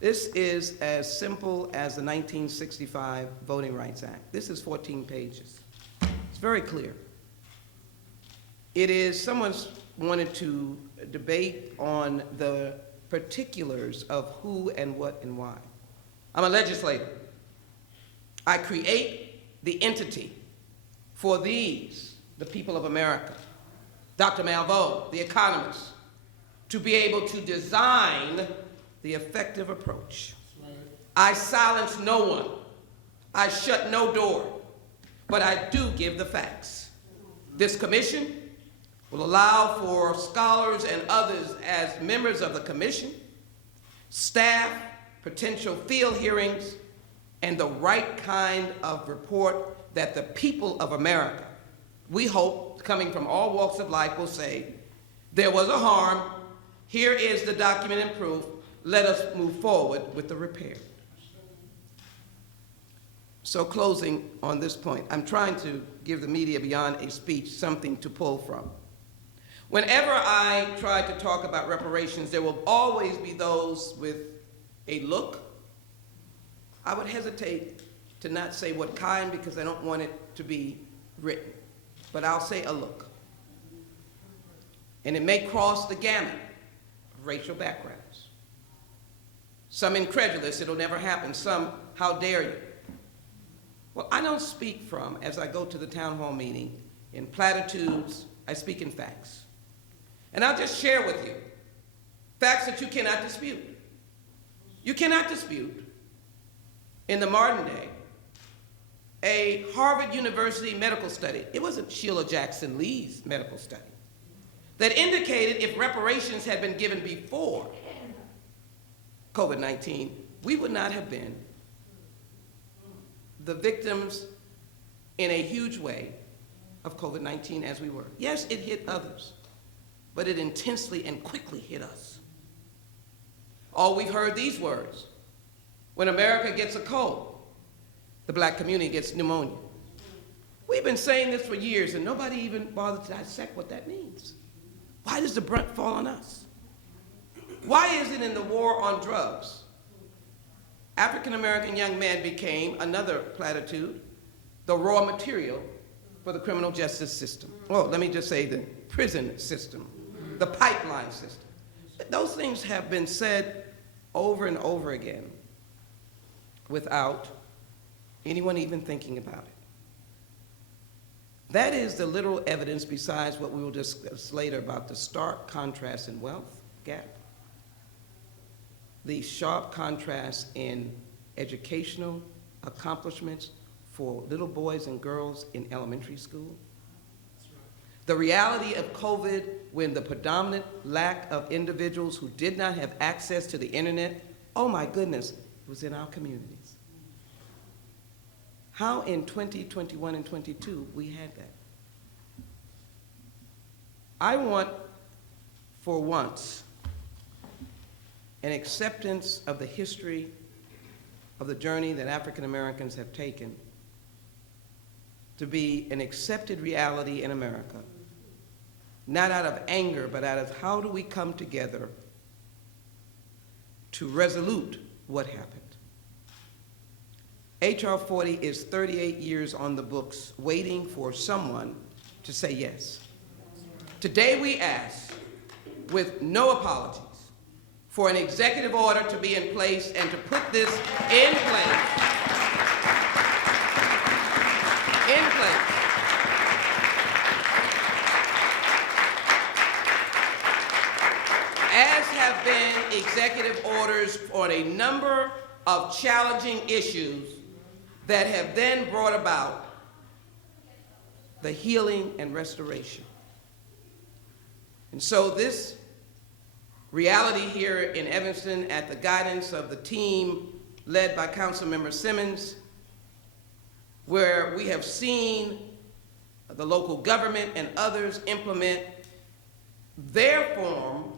This is as simple as the 1965 Voting Rights Act. This is 14 pages. It's very clear. It is, someone's wanted to debate on the particulars of who and what and why. I'm a legislator. I create the entity for these, the people of America, Dr. Malveaux, the economist, to be able to design the effective approach. I silence no one. I shut no door, but I do give the facts. This commission will allow for scholars and others as members of the commission, staff, potential field hearings, and the right kind of report that the people of America, we hope, coming from all walks of life, will say, there was a harm, here is the document and proof, let us move forward with the repair. So closing on this point, I'm trying to give the media beyond a speech something to pull from. Whenever I try to talk about reparations, there will always be those with a look. I would hesitate to not say what kind because I don't want it to be written, but I'll say a look. And it may cross the gamut of racial backgrounds. Some incredulous, it'll never happen. Some, how dare you? Well, I don't speak from, as I go to the town hall meeting, in platitudes, I speak in facts. And I'll just share with you facts that you cannot dispute. You cannot dispute, in the modern day, a Harvard University medical study, it wasn't Sheila Jackson Lee's medical study, that indicated if reparations had been given before COVID-19, we would not have been the victims in a huge way of COVID-19 as we were. Yes, it hit others, but it intensely and quickly hit us. Oh, we've heard these words. When America gets a cold, the black community gets pneumonia. We've been saying this for years and nobody even bothered to dissect what that means. Why does the brunt fall on us? Why is it in the war on drugs, African-American young men became, another platitude, the raw material for the criminal justice system? Oh, let me just say the prison system, the pipeline system. Those things have been said over and over again without anyone even thinking about it. That is the literal evidence, besides what we will discuss later about the stark contrast in wealth gap, the sharp contrast in educational accomplishments for little boys and girls in elementary school. The reality of COVID, when the predominant lack of individuals who did not have access to the internet, oh my goodness, it was in our communities. How in 2021 and 22 we had that? I want, for once, an acceptance of the history of the journey that African Americans have taken to be an accepted reality in America, not out of anger, but out of how do we come together to resolute what happened. H.R. 40 is 38 years on the books waiting for someone to say yes. Today we ask, with no apologies, for an executive order to be in place and to put this in place. As have been executive orders on a number of challenging issues that have then brought about the healing and restoration. And so this reality here in Evanston, at the guidance of the team led by Councilmember Simmons, where we have seen the local government and others implement their form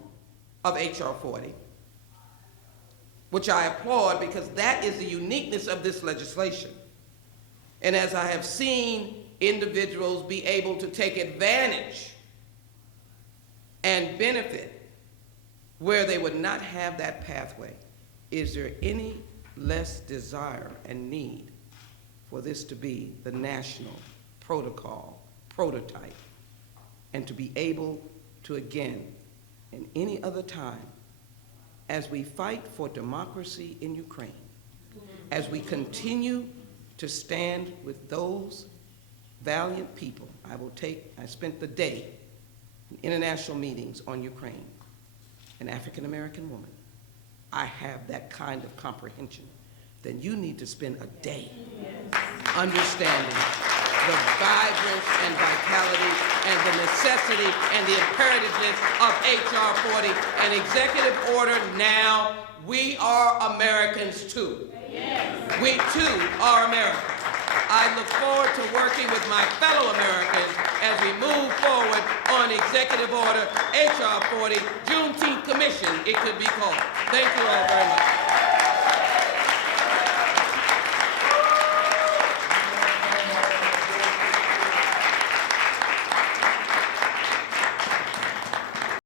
of H.R. 40, which I applaud because that is the uniqueness of this legislation. And as I have seen individuals be able to take advantage and benefit where they would not have that pathway. is there any less desire and need for this to be the national protocol, prototype, and to be able to, again, in any other time, as we fight for democracy in Ukraine, as we continue to stand with those valiant people. I spent the day in international meetings on Ukraine, an African-American woman. I have that kind of comprehension. Then you need to spend a day understanding the vibrance and vitality and the necessity and the imperativeness of H.R. 40 and executive order now. We are Americans too. We too are Americans. I look forward to working with my fellow Americans as we move forward on executive order H.R. 40, Juneteenth Commission, it could be called. Thank you all very much.